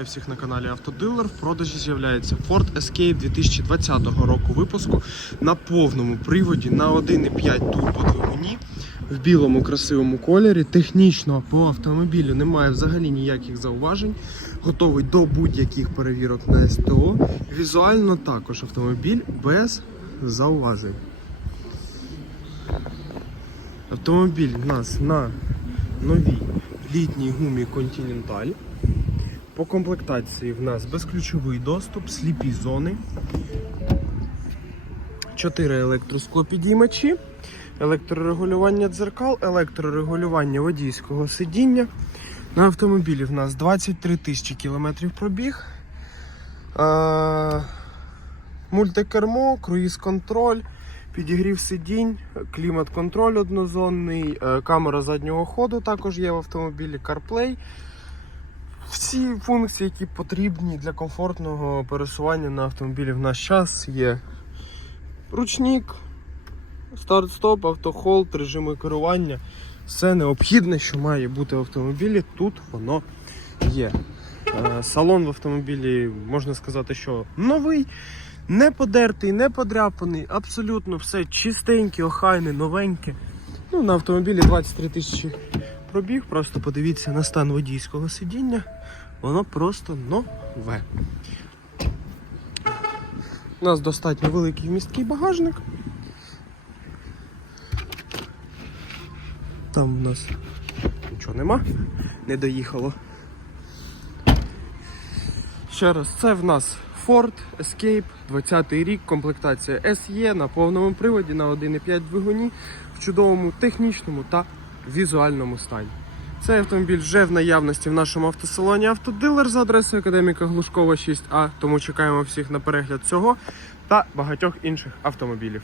Вітаю всіх на каналі Автодилер. В продажі з'являється Ford Escape 2020 року випуску на повному приводі на 1,5 турбодвигуні в білому красивому кольорі. Технічно по автомобілю немає взагалі ніяких зауважень. Готовий до будь-яких перевірок на СТО. Візуально також автомобіль без зауважень. Автомобіль у нас на новій літній гумі Continental. По комплектації в нас безключовий доступ, сліпі зони, 4 електросклопідіймачі, електрорегулювання дзеркал, електрорегулювання водійського сидіння. На автомобілі в нас 23 тисячі кілометрів пробіг. Е, Мультикермо, круїз-контроль, підігрів сидінь, клімат-контроль однозонний, е, камера заднього ходу також є в автомобілі CarPlay. Всі функції, які потрібні для комфортного пересування на автомобілі в наш час є ручник, старт-стоп, автохолд, режими керування. Все необхідне, що має бути в автомобілі, тут воно є. Е, Салон в автомобілі можна сказати, що новий, не подертий, не подряпаний, абсолютно все чистеньке, охайне, новеньке. Ну, на автомобілі 23 тисячі пробіг, просто подивіться на стан водійського сидіння. Воно просто нове. У нас достатньо великий вмісткий багажник. Там у нас нічого нема, не доїхало. Ще раз, це в нас Ford Escape 20 рік, комплектація SE на повному приводі на 1,5 двигуні в чудовому технічному та візуальному стані. Цей автомобіль вже в наявності в нашому автосалоні Автодилер за адресою Академіка Глушкова 6А, тому чекаємо всіх на перегляд цього та багатьох інших автомобілів.